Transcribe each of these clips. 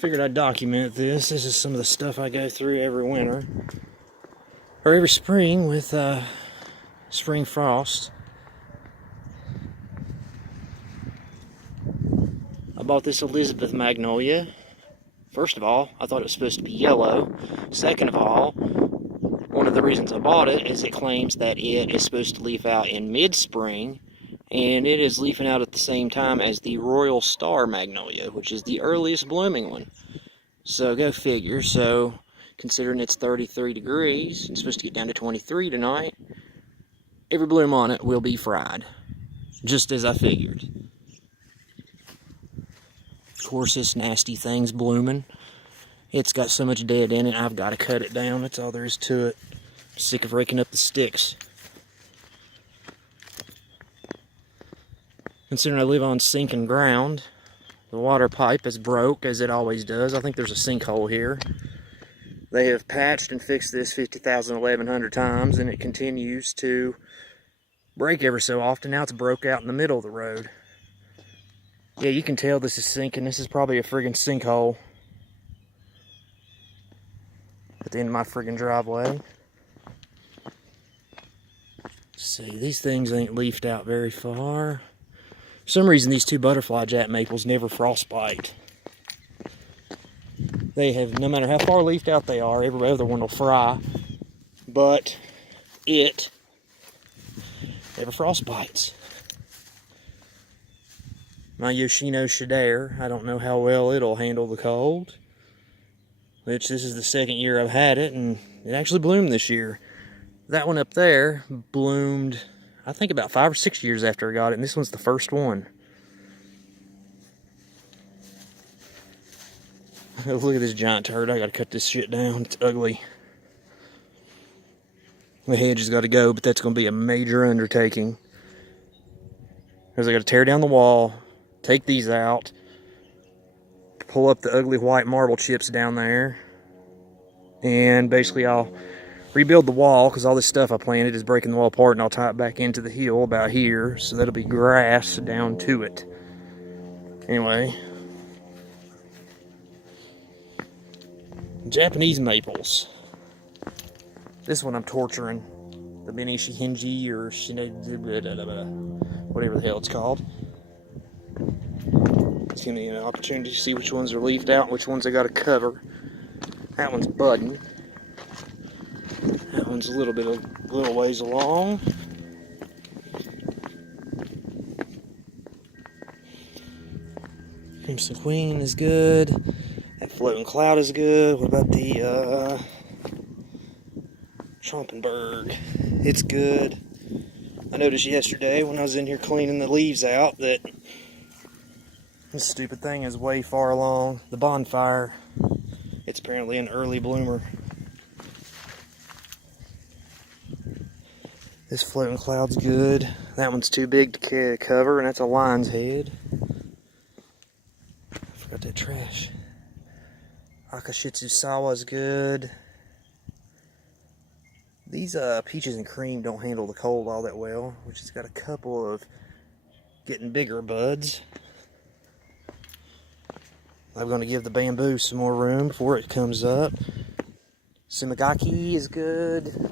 Figured I'd document this. This is some of the stuff I go through every winter. Or every spring with spring frost. I bought this Elizabeth magnolia. First of all, I thought it was supposed to be yellow. Second of all, one of the reasons I bought it is it claims that it is supposed to leaf out in mid-spring, and it is leafing out at the same time as the Royal Star magnolia, which is the earliest blooming one. So go figure. So considering it's 33 degrees, it's supposed to get down to 23 tonight, every bloom on it will be fried, just as I figured. Of course, this nasty thing's blooming. It's got so much dead in it, I've got to cut it down. That's all there is to it. I'm sick of raking up the sticks. Considering I live on sinking ground, the water pipe is broke, as it always does. I think there's a sinkhole here. They have patched and fixed this 50,000, 1,100 times, and it continues to break every so often. Now it's broke out in the middle of the road. Yeah, you can tell this is sinking. This is probably a friggin' sinkhole at the end of my friggin' driveway. Let's see, these things ain't leafed out very far. For some reason, these two butterfly jack maples never frostbite. They have, no matter how far leafed out they are, every other one will fry, but it never frostbites. My Yoshino Shadare, I don't know how well it'll handle the cold, which this is the second year I've had it, and it actually bloomed this year. That one up there bloomed, I think, about 5 or 6 years after I got it, and this one's the first one. Look at this giant turd. I gotta cut this shit down. It's ugly. The hedge has got to go, but that's gonna be a major undertaking. Because I gotta tear down the wall, take these out, pull up the ugly white marble chips down there, and basically I'll rebuild the wall, because all this stuff I planted is breaking the wall apart, and I'll tie it back into the hill about here, so that'll be grass down to it. Anyway, Japanese maples. This one I'm torturing, the Benishi Hinji, or whatever the hell it's called. It's giving me an opportunity to see which ones are leafed out and which ones I got to cover. That one's budding. That one's a little ways along. Crimson Queen is good. That Floating Cloud is good. What about the Trompenberg? It's good. I noticed yesterday when I was in here cleaning the leaves out that this stupid thing is way far along. The bonfire, it's apparently an early bloomer. This Floating Cloud's good. That one's too big to cover, and that's a lion's head. I forgot that trash. Akashitsu Sawa's good. These peaches and cream don't handle the cold all that well, which has got a couple of getting bigger buds. I'm going to give the bamboo some more room before it comes up. Sumigaki is good.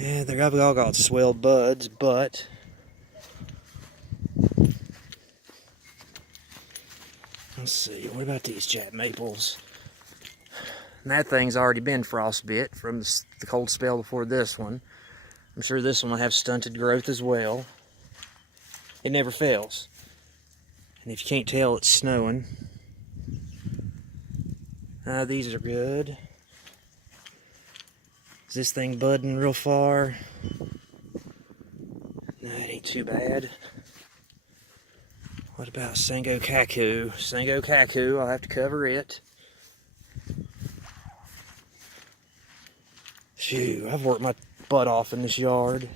Yeah, they've all got swelled buds, but let's see, what about these jack maples? And that thing's already been frostbit from the cold spell before this one. I'm sure this one will have stunted growth as well. It never fails. And if you can't tell, it's snowing. These are good. Is this thing budding real far? No, it ain't too bad. What about Sango Kaku? Sango Kaku, I'll have to cover it. Phew, I've worked my butt off in this yard.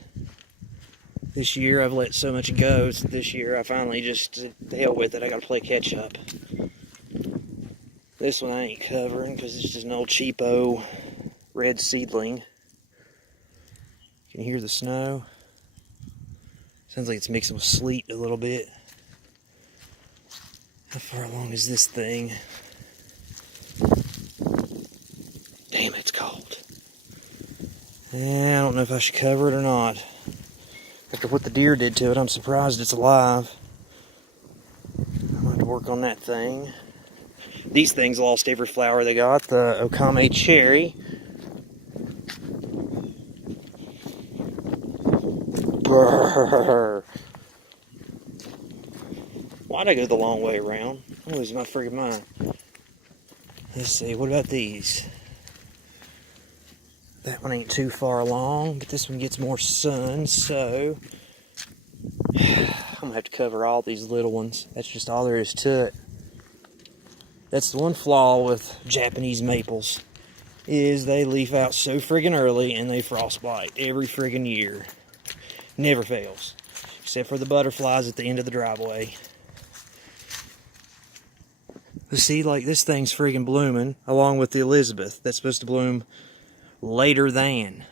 This year I've let so much go. This year I finally just, to hell with it, I gotta play catch up. This one I ain't covering because it's just an old cheapo red seedling. Can you hear the snow? Sounds like it's mixing with sleet a little bit. How far along is this thing? Damn, it's cold. I don't know if I should cover it or not. After what the deer did to it, I'm surprised it's alive. I'm going to have to work on that thing. These things lost every flower they got. The Okame cherry. Brrr. Why'd I go the long way around? I'm losing my friggin' mind. Let's see, what about these? That one ain't too far along, but this one gets more sun, so I'm gonna have to cover all these little ones. That's just all there is to it. That's the one flaw with Japanese maples, is they leaf out so friggin' early and they frostbite every friggin' year. Never fails, except for the butterflies at the end of the driveway. But see, like, this thing's friggin' blooming, along with the Elizabeth. That's supposed to bloom later than.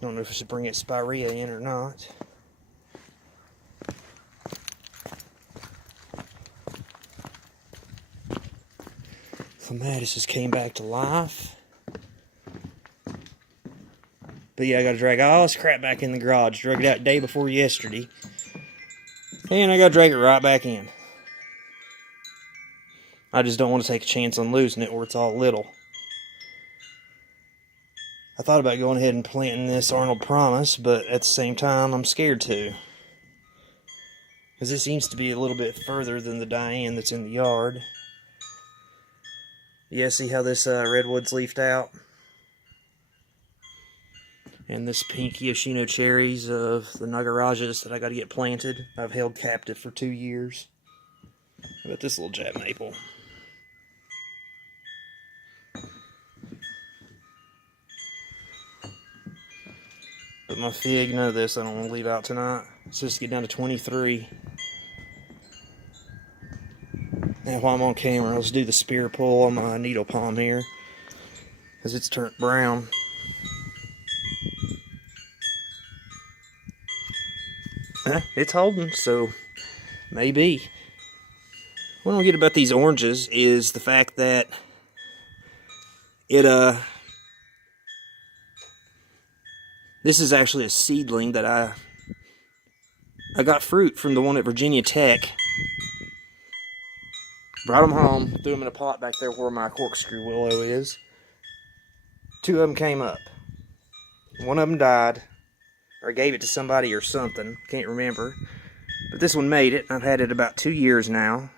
Don't know if I should bring it spirea in or not. Clematis just came back to life. But yeah, I gotta drag all this crap back in the garage. Drug it out day before yesterday. And I gotta drag it right back in. I just don't want to take a chance on losing it where it's all little. I thought about going ahead and planting this Arnold Promise, but at the same time, I'm scared to. Because it seems to be a little bit further than the Diane that's in the yard. Yeah, see how this redwood's leafed out? And this pink Yoshino cherries of the Nagarajas that I got to get planted, I've held captive for 2 years. How about this little Jap maple? But my fig, none of this I don't want to leave out tonight. It's just to get down to 23. And while I'm on camera, let's do the spear pull on my needle palm here, because it's turned brown. It's holding, so maybe. What I don't get about these oranges is the fact that this is actually a seedling that I got fruit from the one at Virginia Tech. Brought them home, threw them in a pot back there where my corkscrew willow is. 2 of them came up. One of them died, or I gave it to somebody or something, can't remember. But this one made it. I've had it about 2 years now.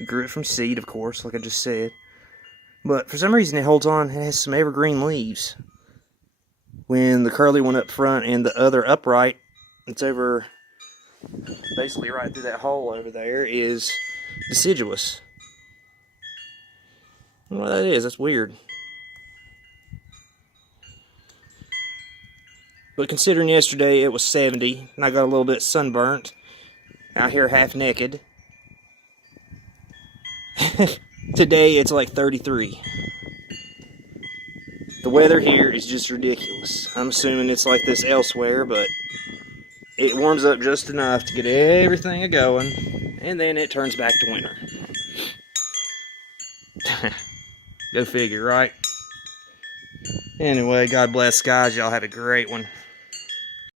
I grew it from seed, of course, like I just said. But for some reason it holds on. It has some evergreen leaves. When the curly one up front and the other upright, it's over, basically right through that hole over there, is deciduous. I don't know what that is. That's weird. But considering yesterday it was 70, and I got a little bit sunburnt, out here half naked, today it's like 33. The weather here is just ridiculous. I'm assuming it's like this elsewhere, but it warms up just enough to get everything a-going, and then it turns back to winter. Go figure, right? Anyway, God bless, guys. Y'all have a great one.